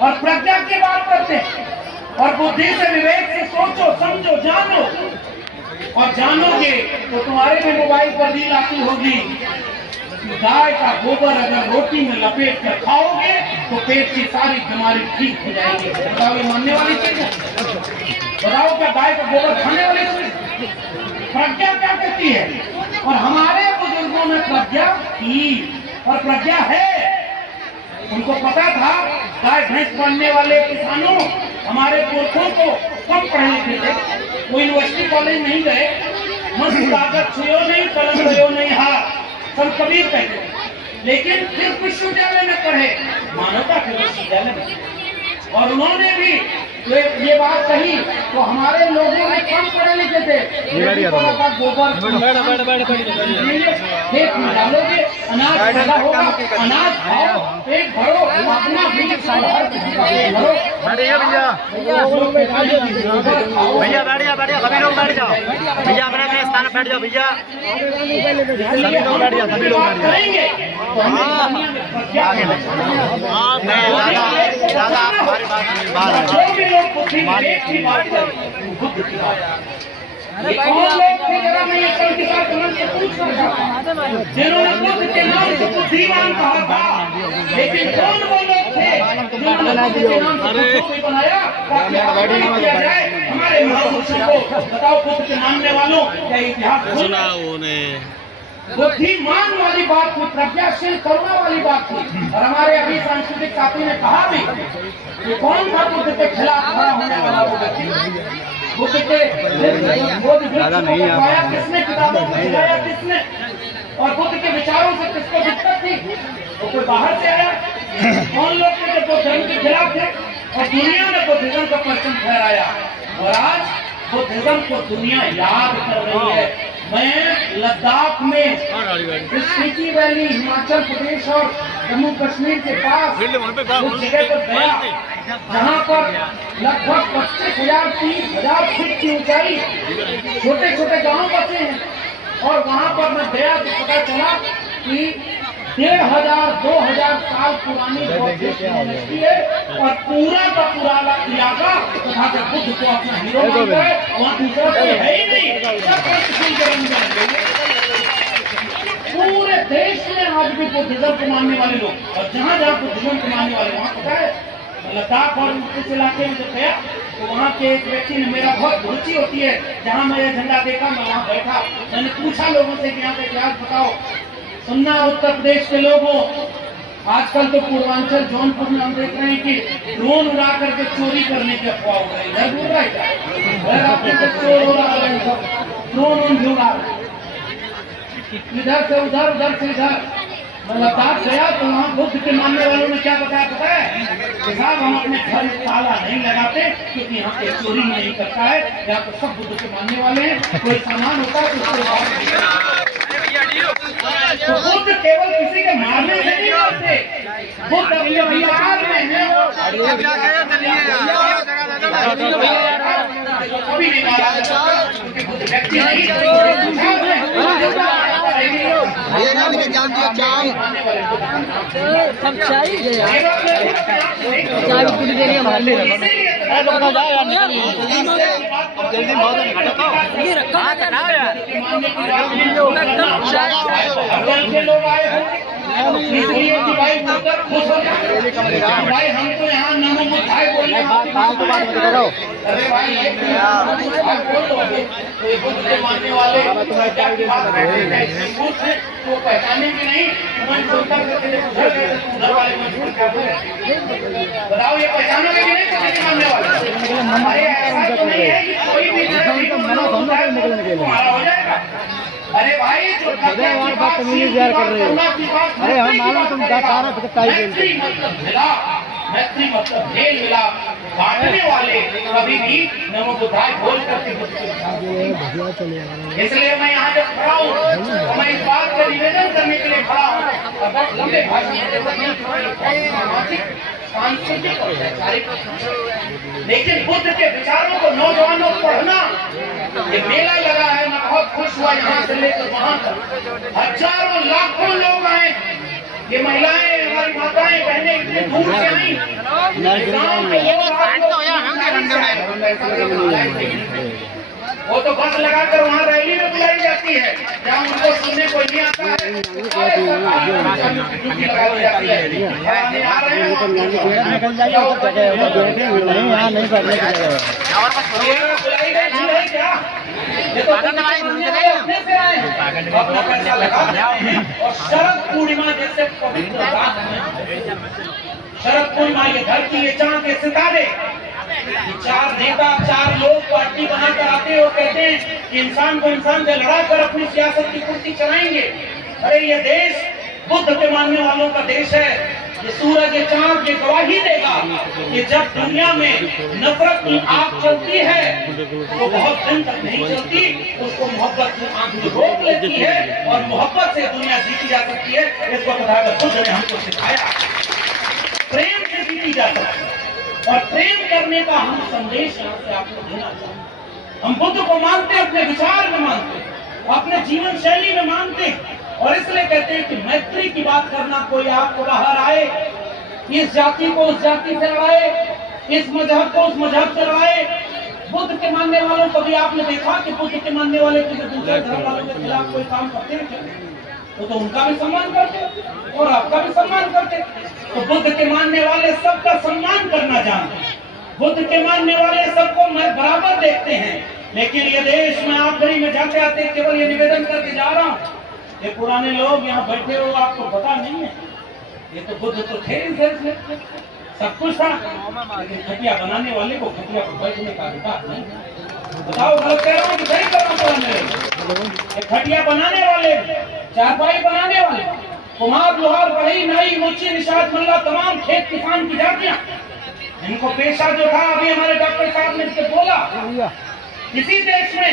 और प्रज्ञा की बात करते हैं और बुद्धि से विवेक से सोचो समझो जानो, और जानोगे तो तुम्हारे भी मोबाइल पर रील आती होगी, गाय का गोबर अगर रोटी में लपेट कर खाओगे तो पेट की सारी बीमारी ठीक हो जाएगी। बताओ ये मानने वाली चीज है? बताओ क्या गाय का गोबर खाने वाली चीज? प्रज्ञा क्या कहती है? और हमारे बुजुर्गों ने प्रज्ञा की और प्रज्ञा है। उनको पता था गाय भैंस पालने वाले किसानों हमारे पुरखों को कम पढ़े लिखे थे, वो यूनिवर्सिटी कॉलेज नहीं गए, मस्त कागज छुयो नहीं कलम रहो नहीं हाथ, सब कबीर कहते थे, लेकिन फिर विश्वविद्यालय में पढ़े, मानवता के विश्वविद्यालय में, और उन्होंने भी ये बात कही तो हमारे लोगों में कम पढ़े लिखे थे, गोबर खेत में डालोगे अनाज पैदा होगा, अनाज खाओ पेट भरो, अपना बीज भरो। भैया बैठिए सभी लोग बैठ जाओ, भैया अपने स्थान पर बैठ जाओ, भैया सभी लोग बैठ जाओ, सभी लोग बैठ जाओ। जिन्होंने बुद्ध के नाम से बुद्धिमान कहा था, लेकिन कौन वो लोग थे जिन्होंने बुद्ध के नाम से बुद्ध को बनाया किया जाए हमारे महापुरुषों को? बताओ बुद्ध के मानने वालों क्या इतिहास सुना? बुद्धिमान वाली बात थी, प्रज्ञाशील करुणा वाली बात थी। और हमारे अभी सांस्कृतिक साथी ने कहा भी कि कौन था बुद्ध के खिलाफ खड़ा होने वाला वो व्यक्ति? बुद्ध के पाया किसने, किताबों को सिखाया किसने, और बुद्ध के विचारों से किसको दिक्कत थी? वो कोई बाहर से आया? कौन लोग थे जो धर्म के खिलाफ थे? और दुनिया ने बुद्धिज्म का परचम फहराया, और आज बुद्धिज्म को दुनिया याद कर रही है। मैं लद्दाख में स्पीति वैली हिमाचल प्रदेश और जम्मू कश्मीर के पास उस जगह पर गया जहाँ पर लगभग 25,000 30,000 फीट की ऊंचाई छोटे छोटे गांव बसे हैं, और वहाँ पर मैं गया तो पता चला कि 1,500-2,000 साल पुरानी यूनिवर्सिटी है, और पूरा का पूरा इलाका तथा के बुद्ध को अपना हीरो मानता है, वहाँ दूसरा कोई है ही नहीं, सब पूरे देश में आज भी बुद्धिज्म को मानने वाले लोग, और जहाँ जहाँ बुद्धिज्म को मानने वाले वहाँ पता है लद्दाख और उस इलाके में जब गया तो वहाँ के एक व्यक्ति ने, मेरा बहुत रुचि होती है जहाँ मैं ये झंडा देखा मैं वहाँ बैठा, मैंने पूछा लोगों से कि यहाँ का इतिहास बताओ। सुनना उत्तर प्रदेश के लोगों, आजकल तो पूर्वांचल जौनपुर में हम देख रहे हैं कि ड्रोन उड़ा करके चोरी करने की अफवाह हो रही है। इधर बोल रहा है क्या चोर हो रहा है, ड्रोन उड़ा इधर से उधर, उधर से इधर। लद्दाख गया तो वहाँ बुद्ध के मानने वालों ने क्या बताया पता है कि साहब हम अपने घर में ताला नहीं लगाते क्योंकि यहाँ पे चोरी नहीं करता है, यहाँ तो सब बुद्ध के मानने वाले हैं, कोई सामान होता है तो बुद्ध केवल किसी के मारने से नहीं मारते, बुद्ध अपने विचार में है कभी नहीं मारा क्योंकि बुद्ध व्यक्ति जान दिया चाय सब चाय चाय पूरी देरी हमारे लिए जल्दी बहुत ये रखा भाई हम तो यहाँ नमो बुद्धाय बोलने अरे भाई मानने वाले तो पहचाने भी नहीं, बताओ ये पहचानोगे कि नहीं मानने वाले? हमारे ऐसा तो नहीं है कि कोई भी तुम्हारा हो जाएगा। अरे भाई जो बात कर रहे हो, अरे हम मानो तुम मैत्री मतलब मेल मिलाप बांटने वाले कभी भी नमो बुद्धाय बोल करके, इसलिए मैं यहाँ जब खड़ा हूँ तो मैं इस बात का निवेदन करने के लिए खड़ा हूँ। और बहुत लंबे भाषण सांस्कृतिक और वैचारिक, लेकिन बुद्ध के विचारों को नौजवानों को पढ़ना, ये मेला लगा है, मैं बहुत खुश हुआ यहाँ से लेकर वहाँ तक हजारों लाखों लोग आए ये महिलाएं, हमारी माताएं, बहनें इतने दूर से आई, वो तो बस लगाकर वहाँ रैली में बुलाई जाती है, जहाँ उनको सुनने को नहीं आता है, ड्यूटी लगा दी जाती है। आ रहे हैं बुलाई गई है क्या? ये तो अपने से आए हैं, अपना पैसा लगा देते हैं। और शरद पूर्णिमा जैसे पवित्र बात है, शरद पूर्णिमा, ये धरती, ये चांद, ये सितारे, ये चार नेता, चार लोग पार्टी बनाकर आते हैं और कहते हैं कि इंसान को इंसान से लड़ा कर अपनी सियासत की कुर्सी चलाएंगे। अरे ये देश बुद्ध के मानने वालों का देश है। ये सूरज, ये चांद, ये गवाही देगा कि जब दुनिया में नफरत की आग चलती है तो बहुत दिन तक नहीं चलती, उसको मोहब्बत की आग रोक लेती है और मोहब्बत से दुनिया जीती जा सकती है। इसको तथागत बुद्ध ने हमको सिखाया। प्रेम से जीती जा सकती है और प्रेम करने का हम संदेश यहाँ से आपको देना चाहते हैं। हम बुद्ध को मानते हैं, अपने विचार में मानते हैं, अपने जीवन शैली में मानते हैं और इसलिए कहते हैं कि मैत्री की बात करना, कोई आपको बाहर आए, इस जाति को उस जाति से लड़ाए, इस मजहब को उस मजहब से लड़ाए। बुद्ध के मानने वालों को भी आपने देखा कि बुद्ध के मानने वाले किसी दूसरे धर्म वालों के खिलाफ कोई काम करते हैं, वो तो उनका भी सम्मान करते और आपका भी सम्मान करते। तो बुद्ध के मानने वाले सबका सम्मान करना जानते हैं, बुद्ध के मानने वाले सबको बराबर देखते हैं। लेकिन ये देश में आखिरी में जाते आते केवल ये निवेदन करके जा रहा हूँ, ये पुराने लोग यहाँ बैठे हो, आपको पता नहीं है, ये तो बुद्ध तो थे इस देश में, सब कुछ था, लेकिन खटिया बनाने वाले को खटिया पर बैठने का अधिकार नहीं। बताओ गलत कह रहा हूँ कि सही कर रहा हूँ? खटिया बनाने वाले, चारपाई बनाने वाले, कुम्हार, लोहार, बढ़ई, नाई, मोची, निषाद, मल्ला, तमाम खेत किसान की जातियां, इनको पेशा जो था, अभी हमारे डॉक्टर साहब ने इससे बोला, इसी देश में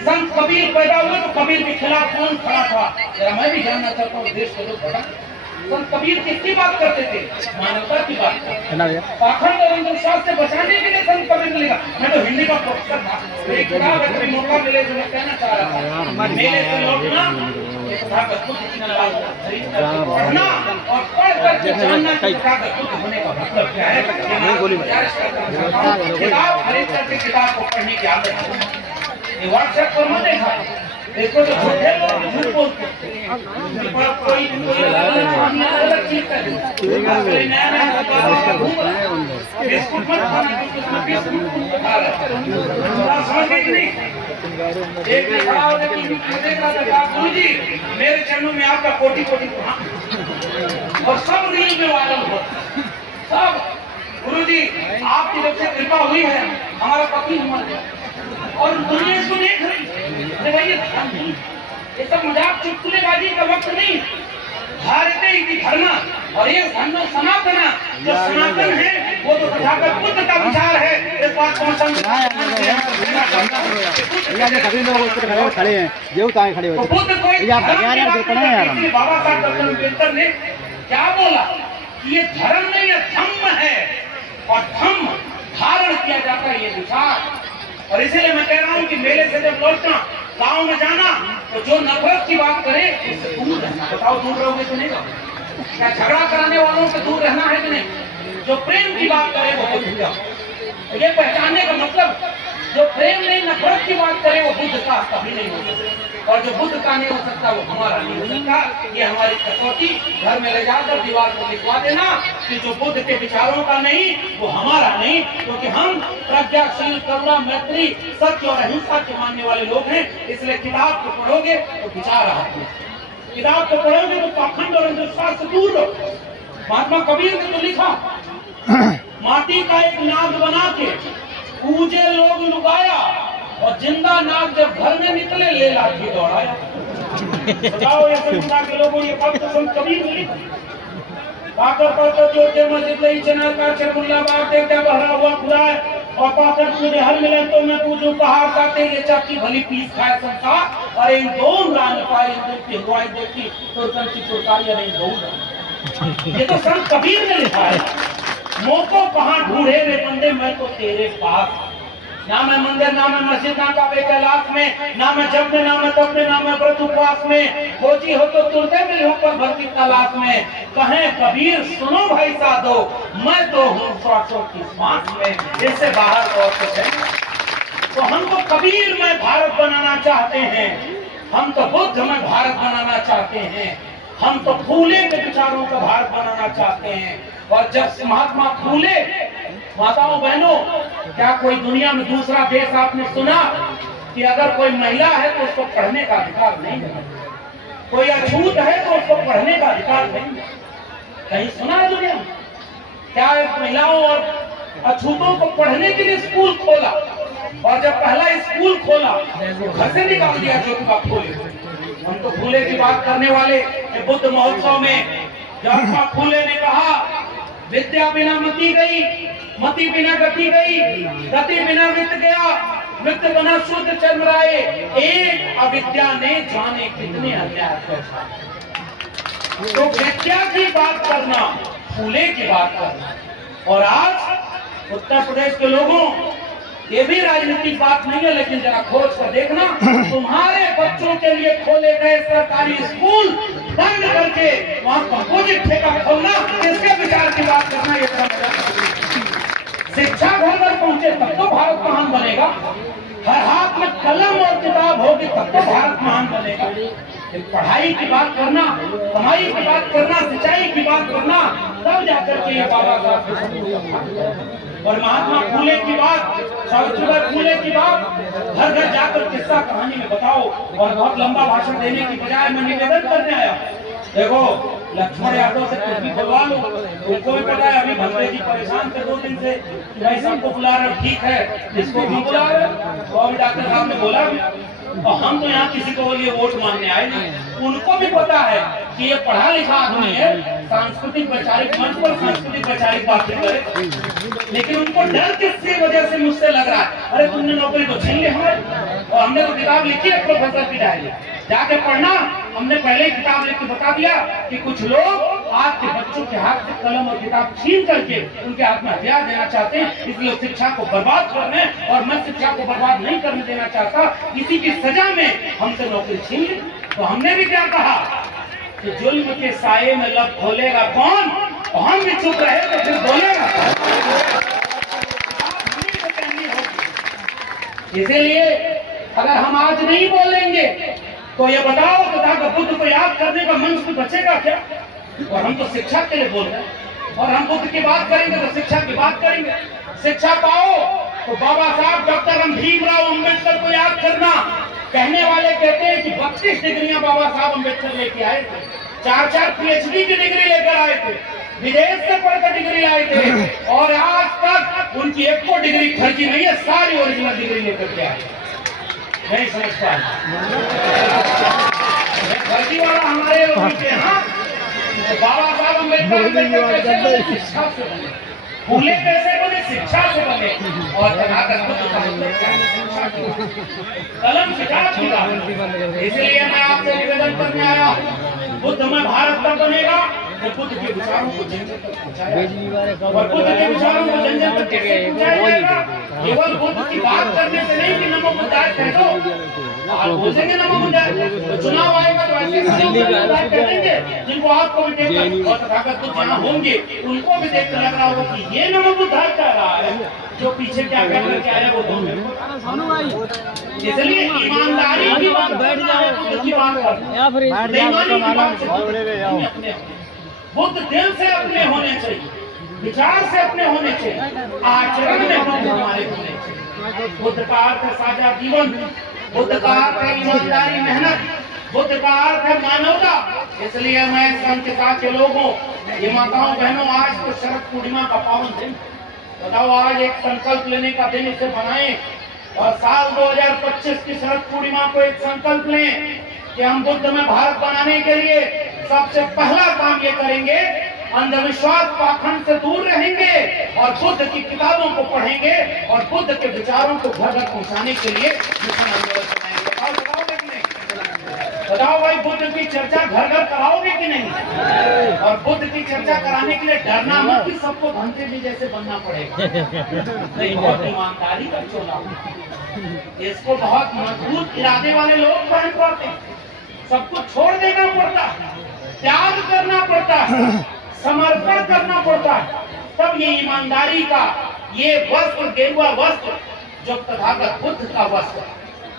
संत कबीर पैदा हुए तो कबीर के खिलाफ कौन खड़ा था? जरा मैं भी जानना चाहता हूँ देश के लोग। संत कबीर किसकी बात करते थे? मानवता की बात करते। पाखंड और अंधविश्वास से बचाने के लिए संत कबीर ने लिखा। मैं तो हिंदी का प्रोफेसर था, एक किताब है, कभी मौका मिले तो मैं कहना चाह रहा था, मेले से लौटना, पढ़ना और पढ़ करके जानना कि तथागत बुद्ध होने का मतलब क्या है। किताब खरीद करके किताब को पढ़ने की आदत है। ये व्हाट्सएप पर मत देखा, देखो तो झूठे लोग झूठ बोलते हैं, कोई अलग चीज कर बिस्कुट मत खाना, समझ गए कि नहीं? एक गुरुजी मेरे चरणों में आपका कोटि कोटि प्रणाम। और सब रील में वायरल हो, सब गुरुजी आपकी जब से कृपा हुई है, हमारा पति मर गया और दुनिया इसको देख रही। अरे भाई ये सब मजाक चुटकुलेबाजी का वक्त नहीं। भारते इति धर्म, और ये धर्म सनातन, जो सनातन है वो तो तथागत बुद्ध का विचार है। इस बात को सभी लोग खड़े हैं, देवता खड़े हो। बुद्ध कोई बाबा साहब डॉक्टर अम्बेडकर ने क्या बोला कि ये धर्म नहीं, ये धम्म है और धम्म धारण किया जाता है, ये विचार। और इसीलिए मैं कह रहा हूँ कि मेले से जब लौटना, गांव में जाना, तो जो नफरत की बात करे उससे दूर रहना। बताओ दूर रहोगे तो नहीं? क्या झगड़ा कराने वालों से दूर रहना है कि नहीं? जो प्रेम की बात करे वो बुद्ध का, ये पहचानने का मतलब, जो प्रेम नहीं नफरत की बात करे वो बुद्ध का कभी नहीं हो सकता, और जो बुद्ध का नहीं हो सकता वो हमारा नहीं हो सकता। ये हमारी कसौटी घर में ले जाकर दीवार को लिखवा देना कि जो बुद्ध के विचारों का नहीं वो हमारा नहीं, क्योंकि हम प्रज्ञाशील, करुणा, मैत्री, सत्य और अहिंसा के मानने वाले लोग हैं। इसलिए किताब को पढ़ोगे तो विचार आते हैं, किताब को पढ़ोगे तो पाखंड और अंधविश्वास से दूर रहो। महात्मा कबीर ने तो लिखा, माटी का एक नाग बना के पूजे लोग लुगाया, और जिंदा नाग जब घर में निकले ले लाठी दौड़ाया। बताओ ये संस्था के लोगों, ये बात तो संत कबीर ने लिखा। पाकर पाकर जोते मस्जिद नहीं चना का चरमुल्ला बात है, क्या बहरा हुआ खुदा है, और पाकर तुझे हर मिले तो मैं पूजू पहाड़ काटे, ये चाकी भली पीस खाए संसार। अरे इन दो रान पाए देखती हुआई देखती तुरकन की चुरकारियां नहीं दो। ये तो संत कबीर ने लिखा है। मोको कहाँ ढूंढे रे बंदे, मैं तो तेरे पास। नाम है मंदिर, नाम है मस्जिद, ना काबे कैलाश में, नाम है जप में, नाम है तप में, नाम है व्रत उपवास में, खोजी हो तो तुरते मिल पर भक्ति तलाश में। कहें कबीर सुनो भाई साधो, मैं तो हूँ श्वासों की सांस में, इससे बाहर और कुछ है। तो हम तो कबीर में भारत बनाना चाहते हैं, हम तो बुद्ध में भारत बनाना चाहते हैं, हम तो फूले के विचारों का भारत बनाना चाहते हैं। और जब महात्मा फूले, माताओं बहनों, क्या कोई दुनिया में दूसरा देश आपने सुना कि अगर कोई महिला है तो उसको पढ़ने का अधिकार नहीं है, कोई अछूत है तो उसको पढ़ने का अधिकार नहीं है? कहीं सुना है दुनिया में? क्या महिलाओं और अछूतों को पढ़ने के लिए स्कूल खोला, और जब पहला स्कूल खोला तो घर से निकाल दिया ज्योतिबा फूले। हम तो फूले की बात करने वाले बुद्ध महोत्सव में ज्योतिबा फूले ने कहा, विद्या बिना मति गई, मति बिना गति गई, गति बिना वित्त गया, वित्त बना शुद्ध चंद्राए, एक अविद्या ने जाने कितने अन्याय कर। तो विद्या की बात करना, फूले की बात करना। और आज उत्तर प्रदेश के लोगों, ये भी राजनीतिक बात नहीं है, लेकिन जरा खोज कर देखना, तुम्हारे बच्चों के लिए खोले गए सरकारी स्कूल बंद करके वहां कंपोजिट ठेका खोलना, इसके विचार की बात करना, ये शिक्षा घर घर पहुंचे तब तो भारत महान बनेगा। हर हाथ में कलम और किताब होगी तब तो भारत महान बनेगा। पढ़ाई की बात करना, कमाई की बात करना, सिंचाई की बात करना, तब जाकर के ये बाबा साहब और महात्मा फूले की बात, सावित्रीबाई फूले की बात घर घर जाकर किस्सा कहानी में बताओ। और बहुत लंबा भाषण देने की बजाय मैं निवेदन करने आया, देखो लक्ष्मण यादव से कुछ भी बुलवा लो, उनको भी पता है अभी भंते जी परेशान थे 2 दिन से, भाई सबको बुला रहे, ठीक है, इसको भी बुला रहे, तो अभी डॉक्टर साहब ने बोला भी। और हम तो यहाँ किसी को लिए वोट मांगने आए नहीं, उनको भी पता है कि ये पढ़ा लिखा आदमी है, सांस्कृतिक वैचारिक मंच पर सांस्कृतिक वैचारिक बातें करे, लेकिन उनको डर किसकी वजह से मुझसे लग रहा है, अरे तुमने नौकरी तो छीन ली हमारी, और हमने तो किताब लिखी है प्रोफेसर की डायरी, जाके पढ़ना। हमने पहले ही किताब लिख के बता दिया कि कुछ लोग आपके बच्चों के हाथ से कलम और किताब छीन करके उनके हाथ में हथियार देना चाहते हैं, इसलिए शिक्षा को बर्बाद करने, और मैं शिक्षा को बर्बाद नहीं करने देना चाहता, किसी की सजा में हमसे नौकरी छीन ली। तो हमने भी क्या कहा कि जुल्म के साये में लब खोलेगा कौन, तो हम भी चुप रहे तो फिर बोलेगा। इसीलिए अगर हम आज नहीं बोलेंगे तो ये बताओ तथागत बुद्ध को याद करने का मंच भी बचेगा क्या? और हम तो शिक्षा के लिए बोल रहे हैं, और हम बुद्ध की बात करेंगे तो शिक्षा की बात करेंगे। शिक्षा पाओ तो बाबा साहब डॉक्टर भीमराव अंबेडकर को याद करना। कहने वाले कहते हैं कि 32 डिग्रियां बाबा साहब अंबेडकर लेके आए थे, 4-4 PhD की डिग्री लेकर आए थे, विदेश से पढ़कर डिग्री लाए थे, और आज तक उनकी एक को डिग्री फर्जी नहीं है, सारी ओरिजिनल डिग्री लेकर के आए। नहीं समझ पाए फर्जी वाला हमारे लोगों के यहाँ। तो बाबा साहब अंबेडकर शिक्षा से बने, फूले कैसे बने? शिक्षा से बने। और तथागत बुद्ध कलम किताब की बात। इसलिए मैं आपसे निवेदन करने आया, बुद्ध में भारत कब बनेगा? तो बुद्ध के विचारों को जन जन तक पहुंचाया, और बुद्ध के विचारों को जन जन तक कैसे पहुंचाया जाएगा? केवल बुद्ध की बात करने से नहीं कि नमो बुद्धाय कह दो, आप बोलेंगे नमो बुद्धाय, तो चुनाव आएगा तो ऐसे बुद्धाय कह देंगे जिनको आपको भी देखकर, और तथागत बुद्ध जहाँ होंगे उनको भी देखकर लग रहा होगा कि ये नमो बुद्धाय कह रहा है, जो पीछे क्या कह करके आया वो तो। इसलिए ईमानदारी की बात बैठ जाए, बुद्ध की बात कर, बेईमानी की बात से बुद्ध दिल से अपने होने चाहिए, विचार से अपने होने चाहिए, आचरण में बुद्ध हमारे होने चाहिए। बुद्ध का अर्थ है साझा जीवन, बुद्ध का अर्थ है ईमानदारी, मेहनत, बुद्ध का अर्थ है मानवता। इसलिए मैं संत के साथ के लोगों, ये माताओं बहनों, आज तो शरद पूर्णिमा का पावन दिन, बताओ आज एक संकल्प लेने का दिन इसे बनाएं, और साल 2025 की शरद पूर्णिमा को एक संकल्प लें कि हम बुद्ध में भारत बनाने के लिए सबसे पहला काम ये करेंगे, अंधविश्वास पाखंड से दूर रहेंगे, और बुद्ध की किताबों को पढ़ेंगे, और बुद्ध के विचारों को घर घर पहुंचाने के लिए मिशन आंदोलन चलाएंगे। बताओ भाई, बुद्ध की चर्चा घर घर कराओगे कि नहीं? और बुद्ध की चर्चा कराने के लिए डरना मत कि सबको भंते जी जैसे बनना पड़ेगा। नहीं, बहुत ईमानदारी का चोला, इसको बहुत मजबूत इरादे वाले लोग पहन पाते हैं। सब कुछ छोड़ देना पड़ता है, त्याग करना पड़ता है, समर्पण करना पड़ता है, तब ये ईमानदारी का ये वस्त्र, गेरुआ वस्त्र जो तथागत बुद्ध का वस्त्र,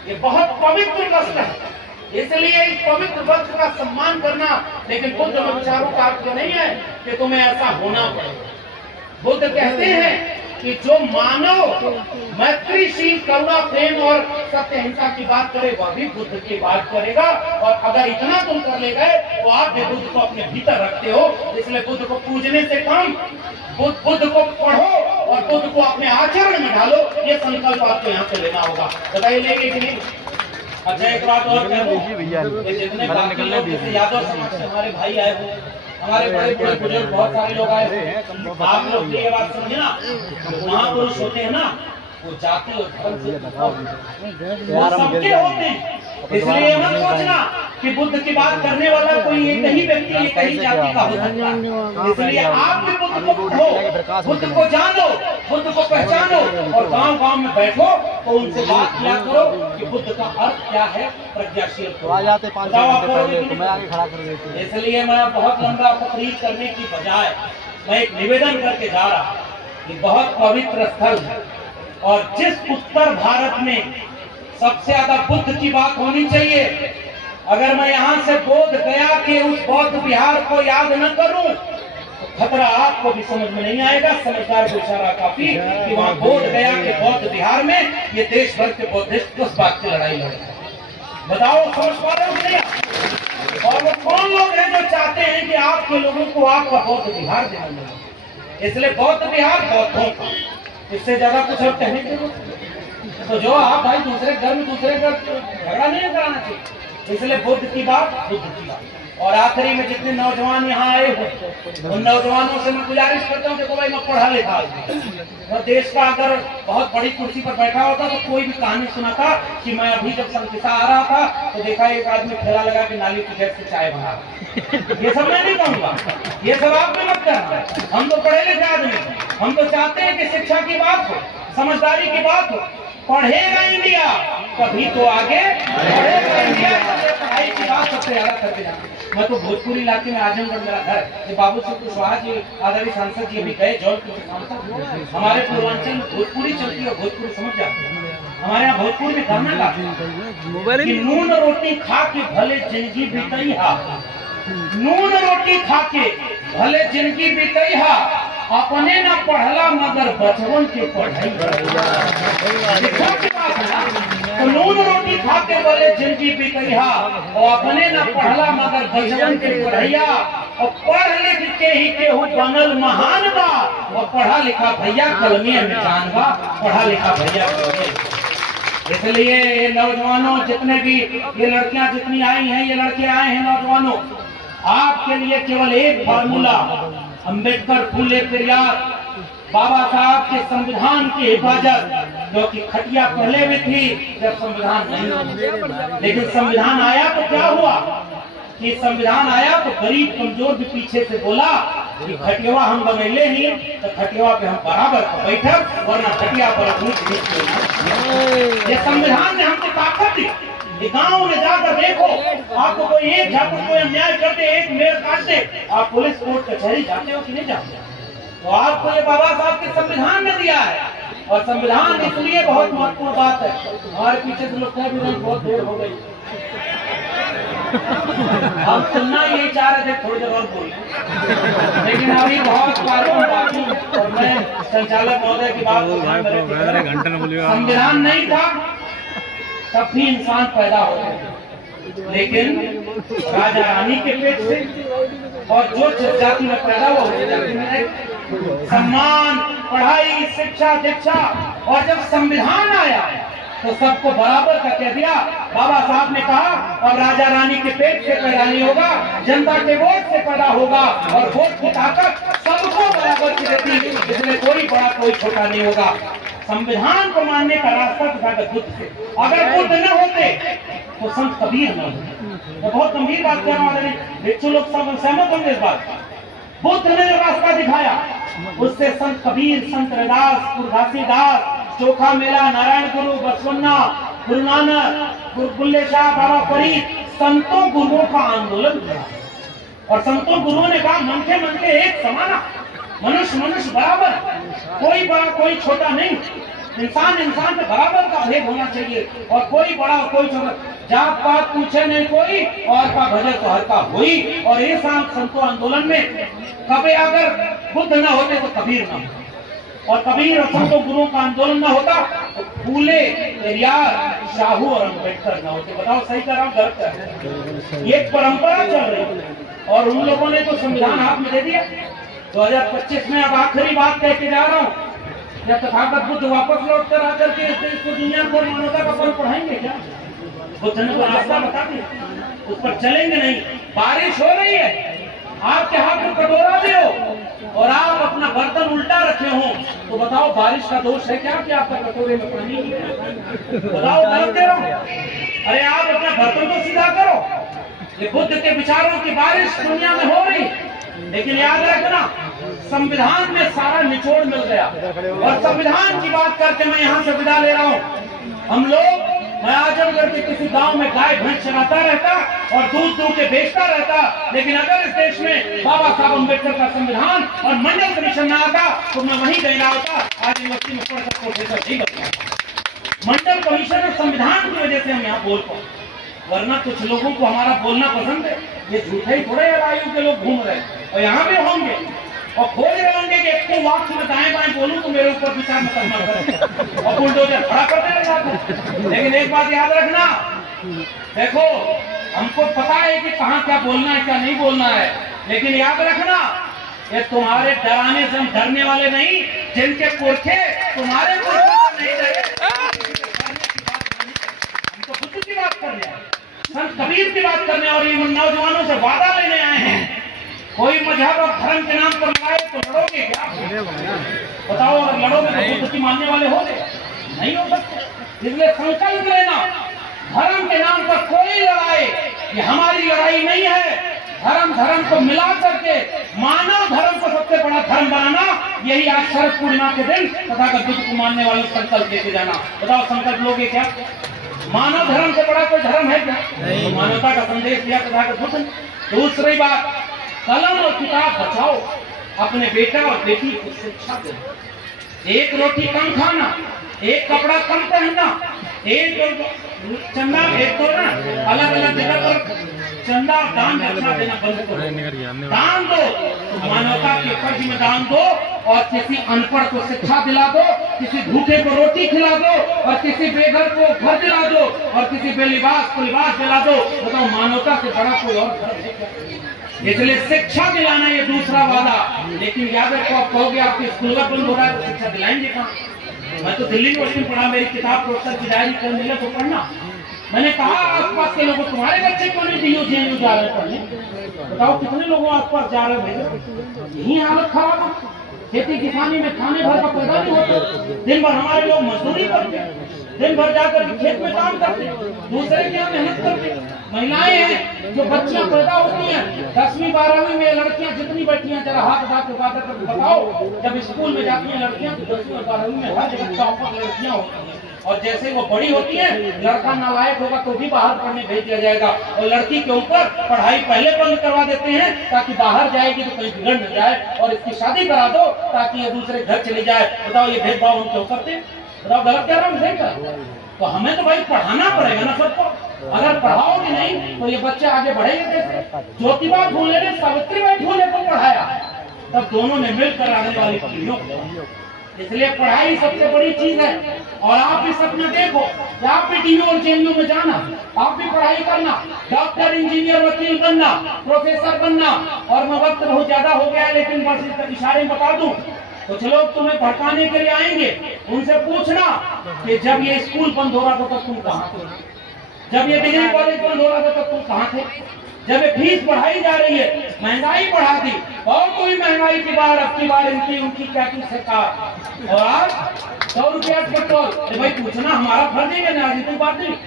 ये बहुत पवित्र वस्त्र है। इसलिए इस पवित्र वस्त्र का सम्मान करना। लेकिन बुद्ध विचारों का अर्थ नहीं है कि तुम्हें ऐसा होना पड़ेगा। बुद्ध कहते हैं कि जो मानव मैत्रीशील, करुणा, प्रेम और सत्य हिंसा की बात करे वह भी बुद्ध की बात करेगा। और अगर इतना तुम कर ले गए तो आप भी बुद्ध को अपने भीतर रखते हो। इसलिए बुद्ध को पूजने से कम बुद्ध को पढ़ो और बुद्ध को अपने आचरण में डालो। ये संकल्प आपको यहाँ से लेना होगा। बताइए, लेंगे कि नहीं? अच्छा, एक बात और कह दूं, जितने बाकी लोग जैसे यादव समाज से हमारे भाई आए हुए, हमारे बड़े बड़े बुजुर्ग बहुत सारे लोग आए हुए, आप लोग ये बात समझे ना, महापुरुष होते हैं ना, वो जाति और धर्म से वो सबके होते हैं। इसलिए मत सोचना कि बुद्ध की बात करने वाला कोई एक ही व्यक्ति, एक ही जाति का हो सकता है। इसलिए आप भी बुद्ध को पढ़ो, बुद्ध को जानो, बुद्ध को पहचानो और गांव गांव में बैठो तो उनसे बात किया करो कि बुद्ध का अर्थ क्या है, प्रज्ञाशील को। इसलिए मैं बहुत लंबा तकरीर करने की बजाय मैं एक निवेदन करके जा रहा कि बहुत पवित्र स्थल है और जिस उत्तर भारत में सबसे ज्यादा बुद्ध की बात होनी चाहिए, अगर मैं यहाँ से बोध गया के उस बौद्ध विहार को याद न करूं तो खतरा आपको भी समझ में नहीं आएगा। समझदार को इशारा काफी कि वहाँ बोध गया के बौद्ध विहार में ये देश भर के बौद्धिस्ट उस बात की लड़ाई लड़ रहे हैं। बताओ, समझ पा रहे हो कि नहीं? और वो कौन लोग हैं जो चाहते हैं कि आपके लोगों को आपका बौद्ध विहार देना मिले? इसलिए बौद्ध विहार बौद्धों का, इससे ज्यादा कुछ और कहने की जरूरत नहीं। तो जो आप भाई दूसरे घर में दूसरे घर झगड़ा नहीं कराना चाहिए। इसलिए बुद्ध की बात, बुद्ध की बात। और आखिरी में जितने नौजवान यहाँ आए हुए उन नौजवानों से मैं गुजारिश करता हूँ, देखो भाई मैं पढ़ा लिखा और देश का अगर बहुत बड़ी कुर्सी पर बैठा होता तो कोई भी कहानी सुनाता कि मैं अभी जब संकिसा आ रहा था तो देखा एक आदमी ठेला लगा के नाली की जड़ से चाय बना रहा। ये सब मैं नहीं कहूँगा, ये सब आप में मत करना। हम तो पढ़े लिखे आदमी, हम तो चाहते हैं कि शिक्षा की बात हो, समझदारी की बात हो। पढ़ेगा इंडिया तभी तो आगे बढ़ेगा इंडिया। पढ़ाई की बात सबसे ज्यादा करके जाना। मैं तो भोजपुरी इलाके में, आजमगढ़ मेरा घर, ये बाबू सिंह कुशवाहा जी आदरणीय सांसद जी अभी गए जौनपुर के सांसद। हमारे पूर्वांचल में भोजपुरी चलती है, भोजपुरी समझ जाते हैं। हमारे यहाँ भोजपुर में गाना गाते हैं, नून रोटी खा के भले जिंदगी बीतई हा, नून रोटी खा के भले जिंदगी बीतई हा, अपने ना पढ़ला मगर बचवन के पढ़ाई। तो नून रोटी खा के भले जिंदगी बीतई हा, और अपने ना पढ़ला मगर बचवन के पढ़ैया। और पढ़ लिख के ही केहू बनल महान बा, और पढ़ा लिखा भैया कलमे में जान बा, पढ़ा लिखा भैया। इसलिए नौजवानों, जितने भी ये लड़कियां जितनी आई हैं, ये लड़के आए हैं, नौजवानों, आपके लिए केवल एक फार्मूला, अंबेडकर, फूले, पेरियार, बाबा साहब के संविधान की हिफाजत, क्योंकि खटिया पहले भी थी जब संविधान नहीं। लेकिन संविधान आया तो क्या हुआ कि संविधान आया तो गरीब कमजोर भी पीछे से बोला कि खटिया हम बनेले ही तो खटिया पे हम बराबर बैठक, वरना खटिया पर ये संविधान ने हमको ताकत दी। गांव में जाकर देखो, आपको कोई एक झापड़ कोई अन्याय करते, एक मेयर काटते, आप पुलिस कोर्ट कचहरी जाते हो कि नहीं जाते? तो आपको ये बाबा साहब के संविधान ने दिया है। और संविधान इसलिए बहुत महत्वपूर्ण बात है। हमारे पीछे से लोग कह भी रहे बहुत देर हो गई, हम सुनना यही चाह रहे थे, थोड़ी देर और बोल, लेकिन अभी बहुत बाकी। और मैं संचालक महोदय की बात संविधान नहीं था तब भी इंसान पैदा होते हैं, लेकिन राजा रानी के पेट से और जो जाति में पैदा हुआ उस जाति में सम्मान, पढ़ाई, शिक्षा, दीक्षा। और जब संविधान आया तो सबको बराबर का कह दिया। बाबा साहब ने कहा अब राजा रानी के पेट से पैदा नहीं होगा, जनता के वोट से पैदा होगा, और वोट की ताकत सबको बराबर की देती, इसमें कोई बड़ा कोई छोटा नहीं होगा। संविधान को मानने का रास्ता तथागत बुद्ध से। अगर बुद्ध न होते तो संत कबीर न होते। मैं बहुत गंभीर बात कर रहा हूँ, भिक्षु लोग सब सहमत होंगे इस बात। बुद्ध ने जो रास्ता दिखाया उससे संत कबीर, संत रविदास, गुरु घासीदास, चोखा मेला, नारायण गुरु, बसवन्ना, गुरु नानक, गुरु बुल्ले शाह, बाबा फरीद, संतों गुरुओं का आंदोलन किया। और संतों गुरुओं ने कहा मन के एक समाना, मनुष्य मनुष्य बराबर, कोई बड़ा कोई छोटा नहीं, इंसान इंसान में बराबर का भेद होना चाहिए, और कोई बड़ा और कोई छोटा, जात पात पूछे नहीं कोई, और का भजन तो हर का हुई। और ये संतों आंदोलन में कभी अगर बुद्ध न होते तो कबीर न होते, और कबीर और संतों गुरुओं का आंदोलन न होता तो फूले, पेरियार, शाहू और अम्बेडकर न होते। बताओ सही कर रहा हूं गलत कर रहा हूं? ये परंपरा चल रही है और उन लोगों ने तो संविधान हाथ में दे दिया। 2025 में अब आखिरी बात कह के जा रहा हूँ, जब तथागत बुद्ध वापस लौट कर आकर के इसको दुनिया को मानवता का फल पढ़ाएंगे क्या? बुद्ध ने तो रास्ता बता दिया, उस पर चलेंगे नहीं। बारिश हो रही है, आपके हाथ में कटोरा भी हो और आप अपना बर्तन उल्टा रखे हो, तो बताओ बारिश का दोष है क्या कि आपका कटोरे में पानी? बताओ गलत कह रहा हूं? अरे आप अपना बर्तन तो सीधा करो। ये बुद्ध के विचारों की बारिश दुनिया में हो रही, लेकिन याद रखना संविधान में सारा निचोड़ मिल गया। और संविधान की बात करके मैं यहाँ से विदा ले रहा हूँ। हम लोग, मैं आजमगढ़ के किसी गांव में गाय भैंस चराता रहता और दूध दूध के बेचता रहता, लेकिन अगर इस देश में बाबा साहब अम्बेडकर का संविधान और मंडल कमीशन ना आता तो मैं वहीं गया होता, आज यूनिवर्सिटी में पढ़कर प्रोफेसर नहीं बन गया। मंडल कमीशन और संविधान की वजह से हम यहाँ बोल पाए, वरना कुछ लोगों को हमारा बोलना पसंद है। ये झूठे ही थोड़े आयु के लोग घूम रहे हैं और यहाँ भी होंगे और खोज रहे होंगे कि एक तो वाक्य में दाएं बाएं बोलूं तो मेरे ऊपर विचार मुकदमा कर और बुलडोजर खड़ा कर देना चाहते। लेकिन एक बात याद रखना, देखो हमको पता है कि कहाँ क्या बोलना है क्या नहीं बोलना है, लेकिन याद रखना ये तुम्हारे डराने से हम डरने वाले नहीं, जिनके पुरखे तुम्हारे पुरखों से नहीं डरे। हम तो बुद्ध की बात कर रहे हैं, संत कबीर की बात करने और ये नौजवानों से वादा लेने आए हैं। कोई मजहब और धर्म के नाम पर लड़ाए तो लड़ोगे क्या? बताओ, अगर लड़ोगे तो बुद्ध की मानने वाले हो गए? नहीं हो सकते। इसलिए संकल्प लेना, धर्म के नाम पर कोई लड़ाई ये हमारी लड़ाई नहीं है। धर्म को मिला करके मानव धर्म को सबसे बड़ा धर्म बनाना, यही आज शरद पूर्णिमा के दिन तथागत बुद्ध को मानने वालों संकल्प लेके जाना। बताओ संकल्प लोगे क्या? मानव धर्म से बड़ा कोई धर्म है क्या? तो मानवता का संदेश दिया तथागत बुद्ध। दूसरी बात, कलम और किताब बचाओ, अपने बेटा और बेटी को शिक्षा दो। एक रोटी कम खाना, एक कपड़ा कम पहनना, एक चंदा, एक तो ना अलग अलग जगह पर चंदा दान दक्षिणा देना बंद करो। दान दो, मानवता के फर्ज में दान दो, और किसी अनपढ़ को शिक्षा दिला दो, किसी भूखे को रोटी खिला दो, और किसी बेघर को घर दिला दो, और किसी बेलिबास को लिबास दिला दो। बताओ मानवता से बड़ा कोई और धर्म है? इसलिए शिक्षा दिलाना ये दूसरा वादा। लेकिन याद रखो, आप कहोगे आपके स्कूल का बंद हो रहा है तो शिक्षा दिलाएंगे कहाँ? मैं तो दिल्ली यूनिवर्सिटी में पढ़ा, मेरी किताब प्रोफेसर की डायरी कर मिले तो पढ़ना। मैंने कहा आसपास के लोगों, तुम्हारे बच्चे क्यों नहीं DU जा रहे पढ़ने? बताओ कितने लोगों आसपास जा रहे हैं? यही हालत खराब है। खेती किसानी में खाने भर का पैदा नहीं होता। दिन भर हमारे लोग मजदूरी करते हैं, दिन भर जाकर खेत में काम करते हैं, दूसरे के यहाँ मेहनत करते हैं। महिलाएं हैं जो बच्चियां पैदा होती हैं 10वीं 12वीं में, लड़कियां जितनी बैठी हैं जरा हाथ उठा के बताओ, जब स्कूल में जाती हैं लड़कियां तो 10वीं और 12वीं में हर जगह टॉपर लड़कियां होती हैं, और जैसे वो बड़ी होती है लड़का नालायक होगा तो भी बाहर पढ़ने भेज दिया जाएगा, और लड़की के ऊपर पढ़ाई पहले बंद करवा देते हैं ताकि बाहर जाएगी तो कहीं बिगड़ न जाए, और इसकी शादी करा दो ताकि ये दूसरे घर चली जाए। बताओ ये भेदभाव हम क्यों करते हैं? बताओ गलत कह रहा हूँ? सही कर। तो हमें तो भाई पढ़ाना पड़ेगा ना सबको। अगर पढ़ाओगे नहीं तो ये बच्चे आगे बढ़ेंगे कैसे? ज्योतिबा फूले ने सावित्रीबाई फूले को पढ़ाया, तब दोनों ने मिलकर आने वाली पीढ़ियों को। इसलिए पढ़ाई सबसे बड़ी चीज है। और आप भी सपना देखो, आप भी DU और JNU में जाना, आप भी पढ़ाई करना, डॉक्टर, इंजीनियर, वकील बनना, प्रोफेसर बनना। और मैं वक्त बहुत ज्यादा हो गया है, लेकिन बस इस इशारे में बता दूं, कुछ लोग तुम्हें भड़काने के लिए आएंगे, उनसे पूछना कि जब ये स्कूल बंद हो रहा था तब तुम कहाँ थे? जब ये डिग्री कॉलेज बंद हो रहा था तब तुम कहाँ थे? जब ये फीस बढ़ाई जा रही है, महंगाई बढ़ा दी, और कोई महंगाई की बार अब की बार इनकी उनकी क्या की सरकार, और आज 100 रुपया पेट्रोल। तो भाई पूछना हमारा फर्ज है ना, राजनीतिक पार्टी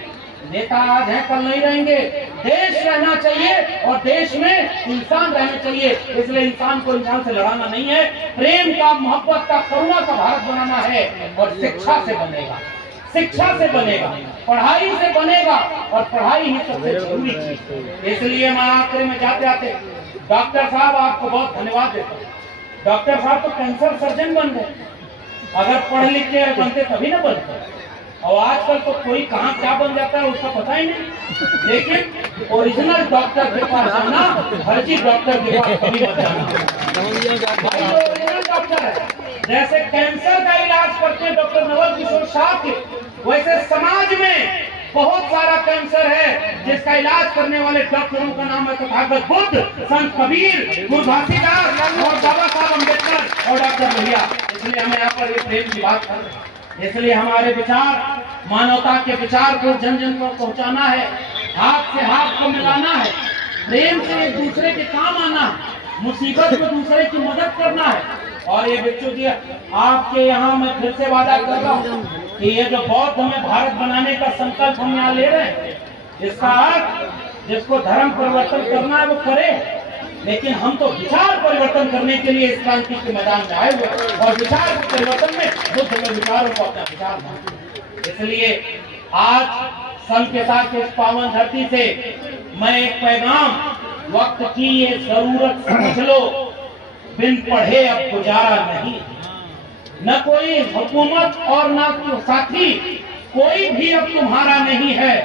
नेता आज है कल नहीं रहेंगे। देश रहना चाहिए और देश में इंसान रहना चाहिए, इसलिए इंसान को इंसान से लड़ाना नहीं है, प्रेम का, मोहब्बत का, करुणा का भारत बनाना है। और शिक्षा से बनेगा, शिक्षा से बनेगा, पढ़ाई से बनेगा, और पढ़ाई ही सबसे जरूरी चीज है। इसलिए मैं आखिर में जाते आते डॉक्टर साहब आपको बहुत धन्यवाद देता हूँ। डॉक्टर साहब तो कैंसर सर्जन बन गए, अगर पढ़ लिख के बनते तभी ना बनते। और आजकल तो कोई कहाँ क्या बन जाता है उसका पता ही नहीं, लेकिन ओरिजिनल डॉक्टर के पास जाना, फर्जी डॉक्टर के पास कभी मत जाना। भाई ओरिजिनल डॉक्टर है, जैसे कैंसर का इलाज करते हैं डॉक्टर नवल किशोर शाह के, वैसे समाज में बहुत सारा कैंसर है जिसका इलाज करने वाले डॉक्टरों का नाम है तथागत बुद्ध, संत कबीर, गुरु घासीदास और बाबा साहब अम्बेडकर और डॉक्टर भैया। इसलिए हमें यहाँ पर ये प्रेम की बात कर रहे हैं। इसलिए हमारे विचार, मानवता के विचार को जन जन को पहुंचाना है, हाथ से हाथ को मिलाना है, प्रेम से एक दूसरे के काम आना है, मुसीबत में दूसरे की मदद करना है। और ये बच्चों जी, आपके यहाँ मैं फिर से वादा कर रहा हूँ कि ये जो बौद्ध में भारत बनाने का संकल्प हम यहाँ ले रहे हैं, इसका अर्थ जिसको धर्म परिवर्तन करना है वो करे, लेकिन हम तो विचार परिवर्तन करने के लिए इस क्रांति के मैदान में आए हुए, और विचार परिवर्तन में बुद्ध में विचारों को अपना विचार मानते। इसलिए आज संकेता के इस पावन धरती से मैं एक पैगाम, वक्त की ये जरूरत समझ लो, बिन पढ़े अब गुजारा नहीं, न कोई हुकूमत और न साथी, कोई भी अब तुम्हारा नहीं है।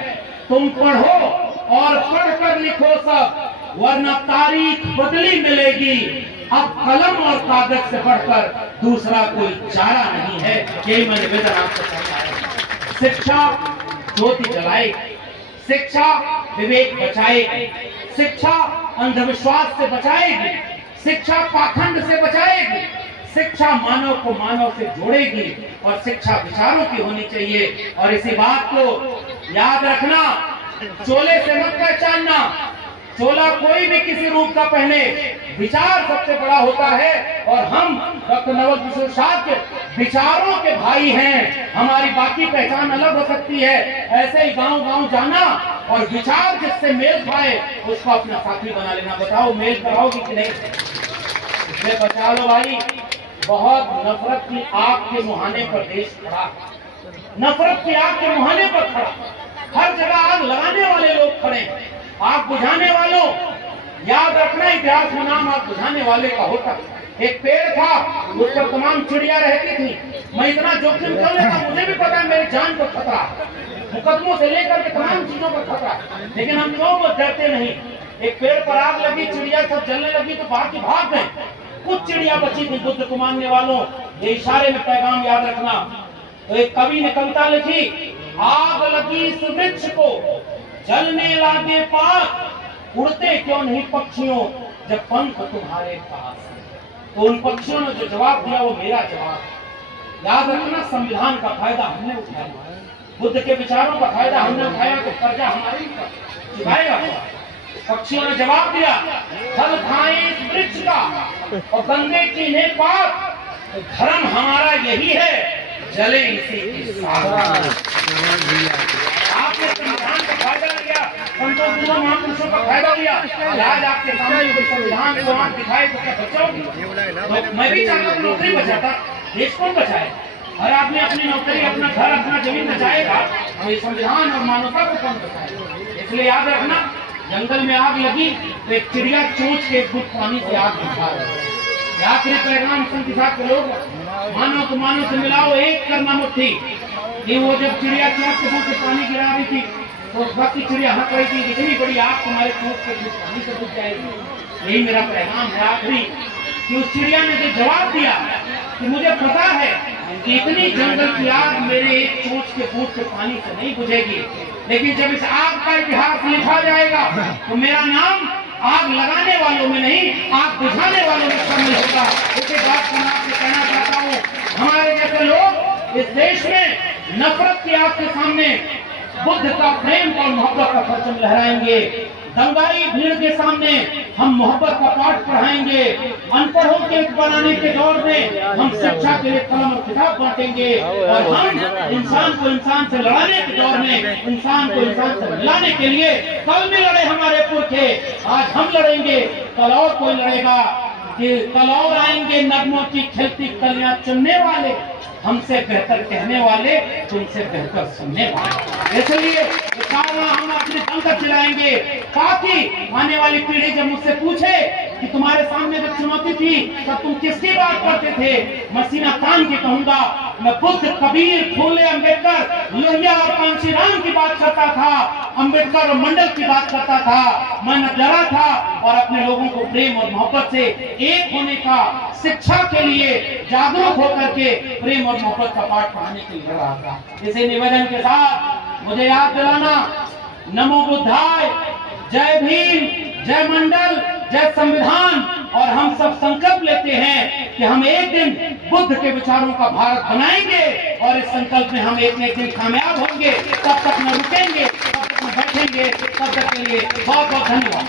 तुम पढ़ो और पढ़कर लिखो सब, वरना तारीख बदली मिलेगी। अब कलम और कागज से बढ़कर दूसरा कोई चारा नहीं है। यही मैं निवेदन आपसे करना है। शिक्षा ज्योति जलाएगी, शिक्षा विवेक बचाएगी, शिक्षा अंधविश्वास से बचाएगी, शिक्षा पाखंड से बचाएगी, शिक्षा मानव को मानव से जोड़ेगी, और शिक्षा विचारों की होनी चाहिए। और इसी बात को याद रखना, चोले से मत पहचानना, चोला कोई भी किसी रूप का पहने, विचार सबसे बड़ा होता है। और हम डॉक्टर नवल किशोर शाह के विचारों के भाई हैं, हमारी बाकी पहचान अलग हो सकती है। ऐसे ही गांव गांव जाना और विचार जिससे मेल खाए उसको अपना साथी बना लेना। बताओ मेल कराओगी कि नहीं? इसलिए बचा लो भाई, बहुत नफरत की आग के मुहाने पर देश खड़ा, नफरत की आग के मुहाने पर खड़ा, हर जगह आग लगाने वाले लोग खड़े, आग बुझाने वालों। याद रखना, इतिहास में नाम आग बुझाने वाले का होता। एक पेड़ था, उस पर तमाम चिड़िया रहती थी। मैं इतना जोखिम क्यों लेता, मुझे भी पता है मेरी जान को खतरा, मुकदमों से लेकर के तमाम चीजों का खतरा, लेकिन हम क्यों डरते नहीं। एक पेड़ पर आग लगी, चिड़िया सब जलने लगी तो बाकी भाग गए, कुछ चिड़िया बची थी। बुद्ध को मानने वालों, ये इशारे में पैगाम याद रखना। तो एक कवि ने कविता लिखी, आग लगी इस वृक्ष को जलने लागे पात, उड़ते क्यों नहीं पक्षियों जब पंख तुम्हारे पास। तो उन पक्षियों ने जो जवाब दिया वो मेरा जवाब। याद रखना, संविधान का फायदा हमने उठाया, बुद्ध के विचारों का फायदा हमने उठाया, तो कर्जा हमारी चुकाएगा। पक्षियों ने जवाब दिया, फल खाए इस वृक्ष का और गंगे की ने पाप, तो धर्म हमारा यही है, जले इसी की साथ। आपने संविधान का फायदा लिया, संतों गुरुओं महापुरुषों का फायदा लिया, आज आपके सामने कोई संविधान को आंख दिखाए तो क्या बचाओगे? तो मैं भी चाहता हूँ नौकरी बचाता, देश कौन बचाए? हर आदमी अपनी नौकरी, अपना घर, अपना जमीन बचाएगा, और संविधान और मानवता को कौन बचाएगा? इसलिए याद रखना, जंगल में आग लगी तो एक चिड़िया चोंच के गुट पानी से आग बुझा रही। आखिरी पैगाम संत के लोग, मानव को मानव से मिलाओ, एक करना मुट्ठी। कि वो जब चिड़िया चोंच के मुंह से पानी गिरा रही थी तो उस वक्त की चिड़िया हंस रही थी, इतनी बड़ी आग तुम्हारे चोंच के गुट पानी से बुझ जाएगी। यही मेरा पैगाम है आखिरी, कि उस चिड़िया ने जो जवाब दिया कि मुझे पता है कि इतनी जंगल की आग मेरे एक चोंच के बूंद के पानी से नहीं बुझेगी, लेकिन जब इस आग का इतिहास लिखा जाएगा तो मेरा नाम आग लगाने वालों में नहीं, आग बुझाने वालों में शामिल होगा। उसी बात को मैं आपसे कहना चाहता हूँ, हमारे जैसे लोग इस देश में नफरत की आग के सामने बुद्ध का प्रेम और मोहब्बत का परचम लहराएंगे। दंगाई भीड़ के सामने हम मोहब्बत का पाठ पढ़ाएंगे। अनपढ़ों के बनाने के दौर में हम शिक्षा के लिए कलम और किताब बांटेंगे। और हम इंसान को इंसान से लड़ाने के दौर में इंसान को इंसान से मिलाने के लिए कल भी लड़े हमारे पुरखे, आज हम लड़ेंगे, कल और कोई लड़ेगा। कि कल और आएंगे नगमों की खिलती कलियां चुनने वाले, हमसे बेहतर कहने वाले, तुमसे बेहतर सुनने वाले। इसलिए हम अपने दम तक चलाएंगे ताकि आने वाली पीढ़ी जब मुझसे पूछे कि तुम्हारे सामने जब चुनौती थी तब तुम किसकी बात करते थे, मसीना तान के कहूंगा मैं बुद्ध, कबीर, फूले, अम्बेडकर, लोहिया और कांशी राम की बात करता था, अम्बेडकर और मंडल की बात करता था। मैं न डरा था और अपने लोगों को प्रेम और मोहब्बत से एक होने का, शिक्षा के लिए जागरूक होकर के प्रेम और मोहब्बत का पाठ पढ़ाने के लिए रहा था। इसी निवेदन के साथ मुझे याद दिलाना, नमो बुद्धाय, जय भीम, जय मंडल, जय संविधान। और हम सब संकल्प लेते हैं कि हम एक दिन बुद्ध के विचारों का भारत बनाएंगे और इस संकल्प में हम एक न एक दिन कामयाब होंगे। तब तक न रुकेंगे, तब तक न बैठेंगे। तब तक के लिए बहुत बहुत धन्यवाद।